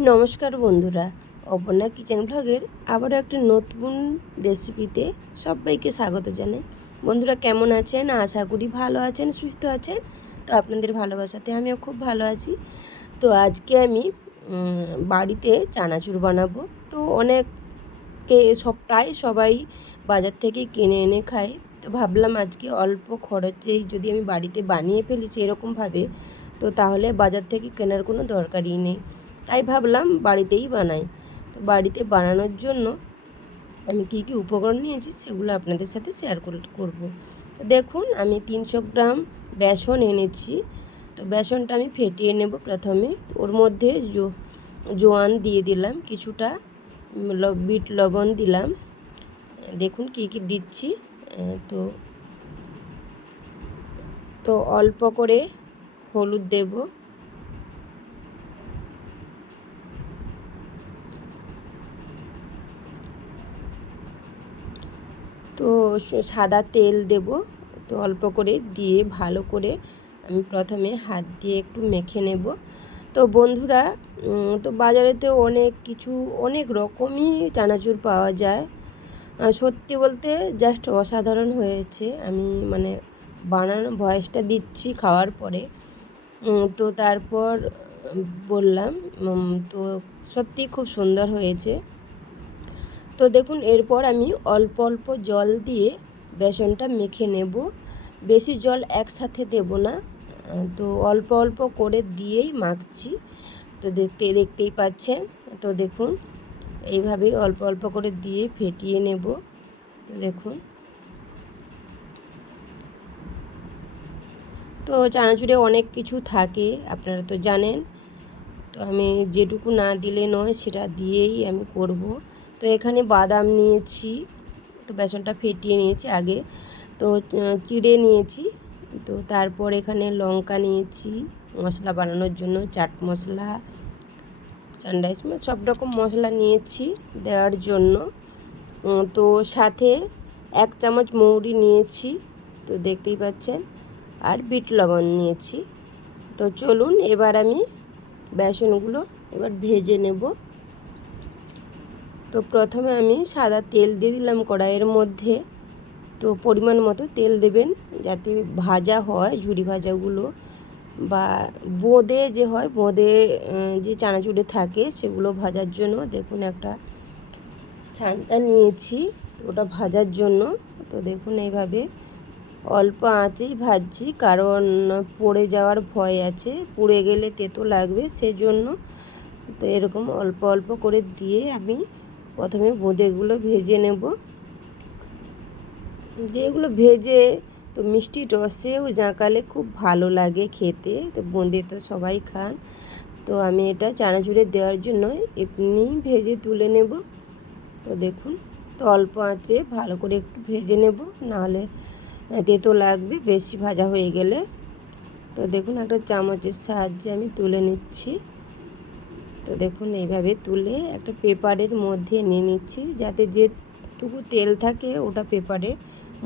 নমস্কার বন্ধুরা, অপর্ণা কিচেন ব্লগের আবারও একটা নতুন রেসিপিতে সবাইকে স্বাগত জানাই। বন্ধুরা, কেমন আছেন? আশা করি ভালো আছেন, সুস্থ আছেন। তো আপনাদের ভালোবাসাতে আমিও খুব ভালো আছি। তো আজকে আমি বাড়িতে চানাচুর বানাবো। তো অনেককে সব, প্রায় সবাই বাজার থেকে কিনে এনে খায়। তো ভাবলাম আজকে অল্প খরচেই যদি আমি বাড়িতে বানিয়ে ফেলি সেরকমভাবে, তো তাহলে বাজার থেকে কেনার কোনো দরকারই নেই। তাই ভাবলাম বাড়িতেই বানাই। তো বাড়িতে বানানোর জন্য আমি কী কী উপকরণ নিয়েছি সেগুলো আপনাদের সাথে শেয়ার করব। তো দেখুন, আমি তিনশো গ্রাম বেসন এনেছি। তো বেসনটা আমি ফেটিয়ে নেব প্রথমে। ওর মধ্যে জো, জোয়ান দিয়ে দিলাম, কিছুটা বিট লবণ দিলাম। দেখুন কী কী দিচ্ছি। তো তো অল্প করে হলুদ দেবো। তো সাদা তেল দেব। তো অল্প করে দিয়ে ভালো করে আমি প্রথমে হাত দিয়ে একটু মেখে নেব। তো বন্ধুরা তো বাজারেতে অনেক কিছু, অনেক রকমই চানাচুর পাওয়া যায়। সত্যি বলতে জাস্ট অসাধারণ হয়েছে। আমি মানে বানানো, ভয়েসটা দিচ্ছি খাওয়ার পরে। তো তারপর বললাম তো সত্যি খুব সুন্দর হয়েছে। তো দেখুন, এরপর আমি অল্প অল্প জল দিয়ে বেসনটা মেখে নেব। বেশি জল একসাথে দেব না। তো অল্প অল্প করে দিয়েই মাখছি। তো দেখতে, দেখতেই পাচ্ছেন। তো দেখুন এইভাবেই অল্প অল্প করে দিয়ে ফেটিয়ে নেব। তো দেখুন। তো চানাচুরে অনেক কিছু থাকে, আপনারা তো জানেন। তো আমি যেটুকু না দিলে নয়, সেটা দিয়েই আমি করব। তো এখানে বাদাম নিয়েছি, তো বেসনটা ফেটিয়ে নিয়েছি আগে, তো চিড়ে নিয়েছি, তো তারপর এখানে লঙ্কা নিয়েছি, মশলা বানানোর জন্য চাট মশলা চান্ডাইস সব রকম মশলা নিয়েছি দেওয়ার জন্য। তো সাথে এক চামচ মৌরি নিয়েছি, তো দেখতেই পাচ্ছেন, আর বিট লবণ নিয়েছি। তো চলুন এবার আমি বেসনগুলো এবার ভেজে নেব। তো প্রথমে আমি সাদা তেল দিয়ে দিলাম কড়াইয়ের মধ্যে। তো পরিমাণ মতো তেল দেবেন যাতে ভাজা হয় ঝুড়ি ভাজাগুলো বা বোঁদে যে হয় বোঁদে যে চানাচুরে থাকে সেগুলো ভাজার জন্য দেখুন একটা ছানটা নিয়েছি। তো ওটা ভাজার জন্য তো দেখুন এইভাবে অল্প আঁচেই ভাজছি কারণ পড়ে যাওয়ার ভয় আছে, পুড়ে গেলে তেতো লাগবে সেজন্য। তো এরকম অল্প অল্প করে দিয়ে আমি প্রথমে বোঁদেগুলো ভেজে নেব। যেগুলো ভেজে তো মিষ্টি রসেও জাঁকালে খুব ভালো লাগে খেতে, তো বোঁদে তো সবাই খান। তো আমি এটা চানাচুরে দেওয়ার জন্য এমনি ভেজে তুলে নেব। তো দেখুন, তো অল্প আঁচে ভালো করে একটু ভেজে নেব, নাহলে তেতো লাগবে, বেশি ভাজা হয়ে গেলে। তো দেখুন, একটা চামচের সাহায্যে আমি তুলে নিচ্ছি। তো দেখুন, এইভাবে তুলে একটা পেপারের মধ্যে নিয়ে নিচ্ছি। যাতে যেটুকু তেল থাকে, ওটা পেপারের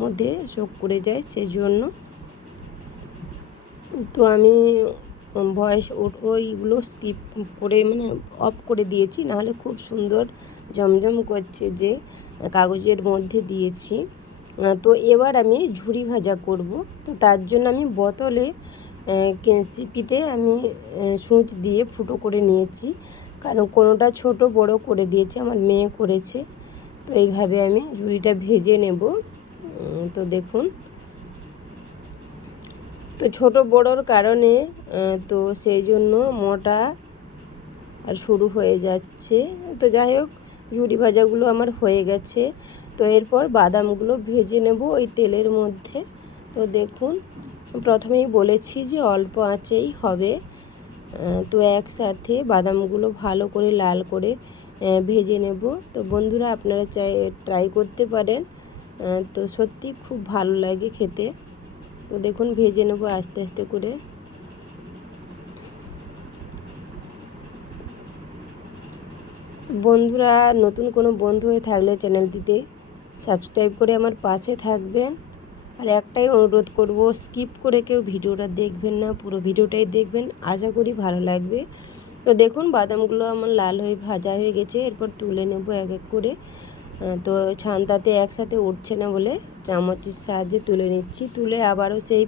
মধ্যে শোক করে যায় সেজন্য। তো আমি ভয়েস ওইগুলো স্কিপ করে মানে অফ করে দিয়েছি। নাহলে খুব সুন্দর জমজম করছে যে কাগজের মধ্যে দিয়েছি। তো এবার আমি ঝুরি ভাজা করব। তো তার জন্য আমি বোতলে সিপিতে আমি সূচ দিয়ে ফুটো করে নিয়েছি। কারণ কোনোটা ছোট, বড় করে দিয়েছে, আমার মেয়ে করেছে। তো এইভাবে আমি ঝুড়িটা ভেজে নেব। তো দেখুন। তো ছোট, বড়র কারণে তো সেই জন্য মোটা আর শুরু হয়ে যাচ্ছে। তো যাই হোক, ঝুড়ি ভাজাগুলো আমার হয়ে গেছে। তো এরপর বাদামগুলো ভেজে নেব ওই তেলের মধ্যে। তো দেখুন। প্রথমেই বলেছি যে অল্প আঁচেই হবে। তো একসাথে বাদামগুলো ভালো করে লাল করে ভেজে নেব। তো বন্ধুরা, আপনারা চাই ট্রাই করতে পারেন। তো সত্যি খুব ভালো লাগে খেতে। তো দেখুন, ভেজে নেব আস্তে আস্তে করে। বন্ধুরা, নতুন কোনো বন্ধু হয়ে থাকলে চ্যানেলটিতে সাবস্ক্রাইব করে আমার পাশে থাকবেন। আর একটাই অনুরোধ করব স্কিপ করে কেউ ভিডিওটা দেখবেন না, পুরো ভিডিওটাই দেখবেন, আশা করি ভালো লাগবে। তো দেখুন, বাদামগুলো আমার লাল হয়ে ভাজা হয়ে গেছে, এরপর তুলে নেব এক এক করে। তো ছান্তাতে একসাথে উঠছে না বলে চামচের সাহায্যে তুলে নিচ্ছি, তুলে আবারও সেই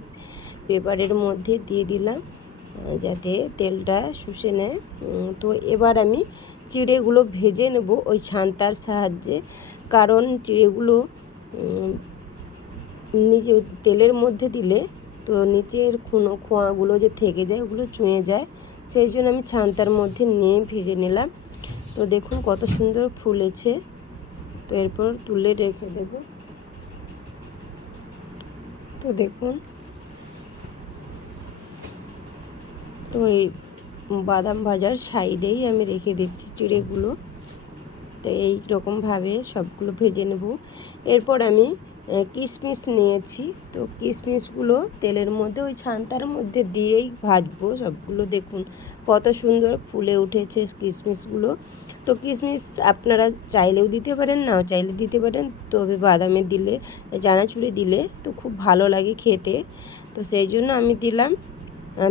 পেপারের মধ্যে দিয়ে দিলাম যাতে তেলটা শুষে নেয়। তো এবার আমি চিড়েগুলো ভেজে নেব ওই ছান্তার সাহায্যে, কারণ চিড়েগুলো নিচে তেলের মধ্যে দিলে তো নিচের খুনো, খোঁয়াগুলো যে থেকে যায়, ওগুলো চুঁয়ে যায়। সেই জন্য আমি ছান্তার মধ্যে নিয়ে ভেজে নিলাম। তো দেখুন কত সুন্দর ফুলেছে। তো এরপর তুলে রেখে দেব। তো দেখুন। তো এই বাদাম ভাজার সাইডেই আমি রেখে দিচ্ছি চিড়েগুলো। তো এই রকমভাবে সবগুলো ভেজে নেব। এরপর আমি কিশমিশ নিয়েছি। তো কিশমিশগুলো তেলের মধ্যে, ওই ছান্তার মধ্যে দিয়েই ভাজবো। সবগুলো দেখুন কত সুন্দর ফুলে উঠেছে কিশমিশগুলো তো কিশমিশ আপনারা চাইলেও দিতে পারেন, নাও চাইলে দিতে পারেন। তবে বাদামে দিলে, চানাচুরে দিলে তো খুব ভালো লাগে খেতে। তো সেই জন্য আমি দিলাম।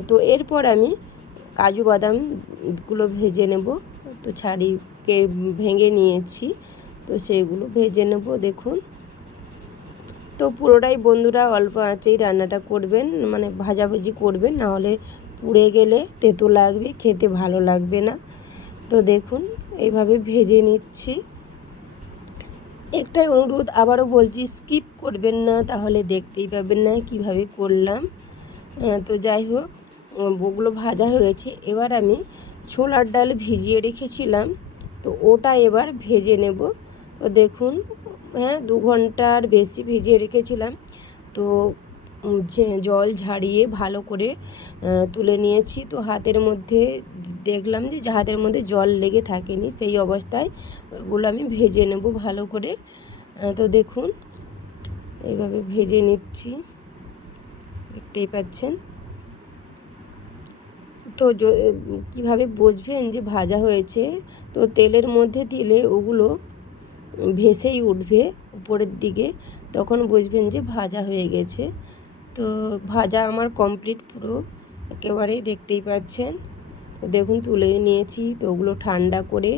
তো এরপর আমি কাজু বাদামগুলো ভেজে নেব। তো ছাড়িকে ভেঙে নিয়েছি। তো সেগুলো ভেজে নেব, দেখুন। তো পুরোটাই বন্ধুরা অল্প আঁচেই রান্নাটা করবেন মানে ভাজাভুজি করবেন না হলে পুড়ে গেলে তেতো লাগবে, খেতে ভালো লাগবে না। তো দেখুন, এইভাবে ভেজে নিচ্ছি। একটাই অনুরোধ, আবারও বলছি, স্কিপ করবেন না, তাহলে দেখতেই পাবেন না কীভাবে করলাম। তো যাই হোক ওগুলো ভাজা হয়ে গেছে। এবার আমি ছোলার ডাল ভিজিয়ে রেখেছিলাম, তো ওটা এবার ভেজে নেব। তো দেখুন হ্যাঁ দু ঘণ্টার বেশি ভিজিয়ে রেখেছিলাম। তো জল ঝাড়িয়ে ভালো করে তুলে নিয়েছি। তো হাতের মধ্যে দেখলাম যে হাতের মধ্যে জল লেগে থাকেনি, সেই অবস্থায় ওইগুলো আমি ভেজে নেব ভালো করে। তো দেখুন, এইভাবে ভেজে নিচ্ছি। দেখতেই পাচ্ছেন। তো কীভাবে বুঝবেন যে ভাজা হয়েছে? তো তেলের মধ্যে দিলে ওগুলো ভেসেই উঠবে উপরের দিকে, তখন বুঝবেন যে ভাজা হয়ে গেছে। তো ভাজা আমার কমপ্লিট পুরো একেবারেই দেখতেই পাচ্ছেন। তো দেখুন, তুলে নিয়েছি, তো ওগুলো ঠান্ডা করে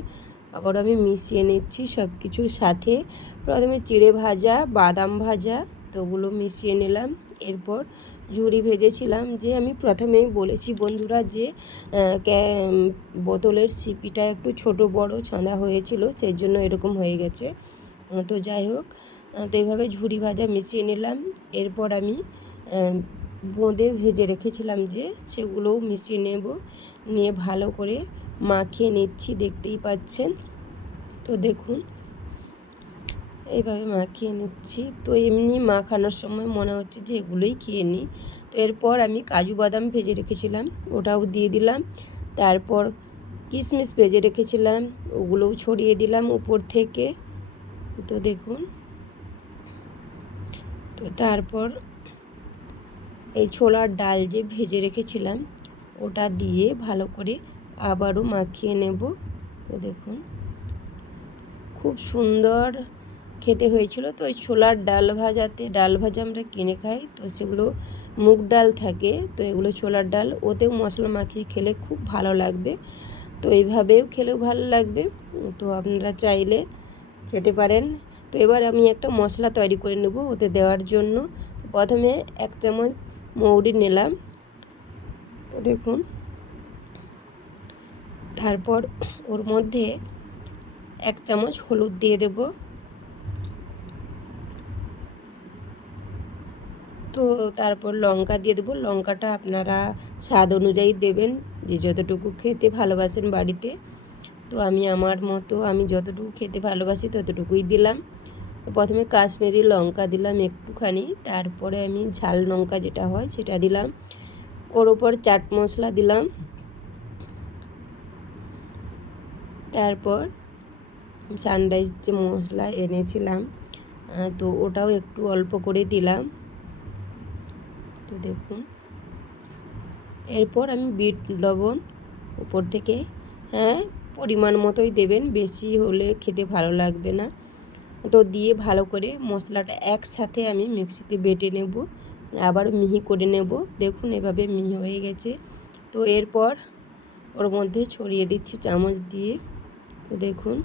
আবার আমি মিশিয়ে নিচ্ছি সব কিছুর সাথে। প্রথমে চিড়ে ভাজা, বাদাম ভাজা, তো ওগুলো মিশিয়ে নিলাম। এরপর ঝুড়ি ভেজেছিলাম যে আমি প্রথমেই বলেছি বন্ধুরা যে বোতলের সিপিটা একটু ছোট বড় ছাঁদা হয়েছিল, সেই জন্য এরকম হয়ে গেছে। তো যাই হোক তো এইভাবে ঝুড়ি ভাজা মিশিয়ে নিলাম। এরপর আমি বোঁদে ভেজে রেখেছিলাম যে, সেগুলোও মিশিয়ে নেব। নিয়ে ভালো করে মাখিয়ে নিচ্ছি, দেখতেই পাচ্ছেন। তো দেখুন এইভাবে মাখিয়ে নিচ্ছি। তো এমনি মাখানোর সময় মনে হচ্ছে যে এগুলোই খেয়ে নিই। তো এরপর আমি কাজু বাদাম ভেজে রেখেছিলাম, ওটাও দিয়ে দিলাম। তারপর কিশমিশ ভেজে রেখেছিলাম, ওগুলোও ছড়িয়ে দিলাম উপর থেকে। তো দেখুন। তো তারপর এই ছোলার ডাল যে ভেজে রেখেছিলাম, ওটা দিয়ে ভালো করে আবারও মাখিয়ে নেব। তো দেখুন। খুব সুন্দর খেতে হয়েছিল। তো ওই ছোলার ডাল ভাজাতে, ডাল ভাজা আমরা কিনে খাই। তো সেগুলো মুগ ডাল থাকে, তো এগুলো ছোলার ডাল। ওতেও মশলা মাখিয়ে খেলে খুব ভালো লাগবে। তো এইভাবেও খেলেও ভালো লাগবে। তো আপনারা চাইলে খেতে পারেন। তো এবার আমি একটা মশলা তৈরি করে নেব ওতে দেওয়ার জন্য। প্রথমে এক চামচ মৌরি নিলাম। তো দেখুন, তারপর ওর মধ্যে এক চামচ হলুদ দিয়ে দেব। তো তারপর লঙ্কা দিয়ে দেবো। লঙ্কাটা আপনারা স্বাদ অনুযায়ী দেবেন, যে যতটুকু খেতে ভালোবাসেন বাড়িতে। তো আমি আমার মতো আমি যতটুকু খেতে ভালোবাসি ততটুকুই দিলাম। প্রথমে কাশ্মীরি লঙ্কা দিলাম একটুখানি, তারপরে আমি ঝাল লঙ্কা যেটা হয় সেটা দিলাম। ওর ওপর চাট মশলা দিলাম। তারপর সানরাইজ যে মশলা এনেছিলাম তো ওটাও একটু অল্প করে দিলাম। তো দেখুন। এরপর আমি বিট, লবণ উপর থেকে হ্যাঁ পরিমাণ মতোই দেবেন। বেশি হলে খেতে ভালো লাগবে না। তো দিয়ে ভালো করে মশলাটা একসাথে আমি মিক্সিতে বেটে নেব। আবার মিহি করে নেব। দেখুন এভাবে মিহি হয়ে গেছে। তো এরপর ওর মধ্যে ছড়িয়ে দিচ্ছি চামচ দিয়ে। তো দেখুন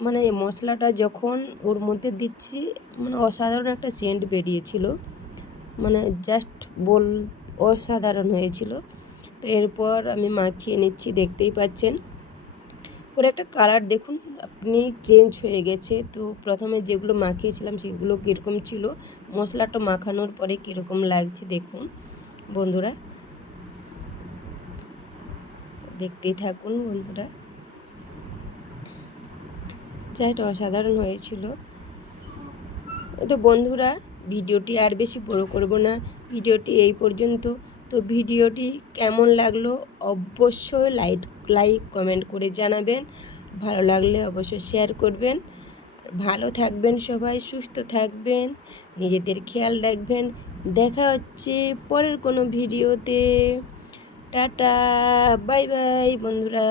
মানে মশলাটা যখন ওর মধ্যে দিচ্ছি মানে অসাধারণ একটা সেন্ট বেরিয়েছিল। মানে জাস্ট বল অসাধারণ হয়েছিল। তো এরপর আমি মাখিয়ে নিচ্ছি, দেখতেই পাচ্ছেন। ওর একটা কালার দেখুন, আপনি চেঞ্জ হয়ে গেছে। তো প্রথমে যেগুলো মাখিয়েছিলাম সেগুলো কীরকম ছিল, মশলাটা মাখানোর পরে কীরকম লাগছে দেখুন, বন্ধুরা। দেখতেই থাকুন, বন্ধুরা। এটা অসাধারণ হয়েছিল। তো বন্ধুরা ভিডিওটি আর বেশি বড় করব না। ভিডিওটি এই পর্যন্ত। তো ভিডিওটি কেমন লাগল অবশ্যই লাইক লাইক, কমেন্ট করে জানাবেন। ভালো লাগলে অবশ্যই শেয়ার করবেন। ভালো থাকবেন সবাই, সুস্থ থাকবেন, নিজেদের খেয়াল রাখবেন। দেখা হচ্ছে পরের কোনো ভিডিওতে। টাটা, বাই বাই বন্ধুরা।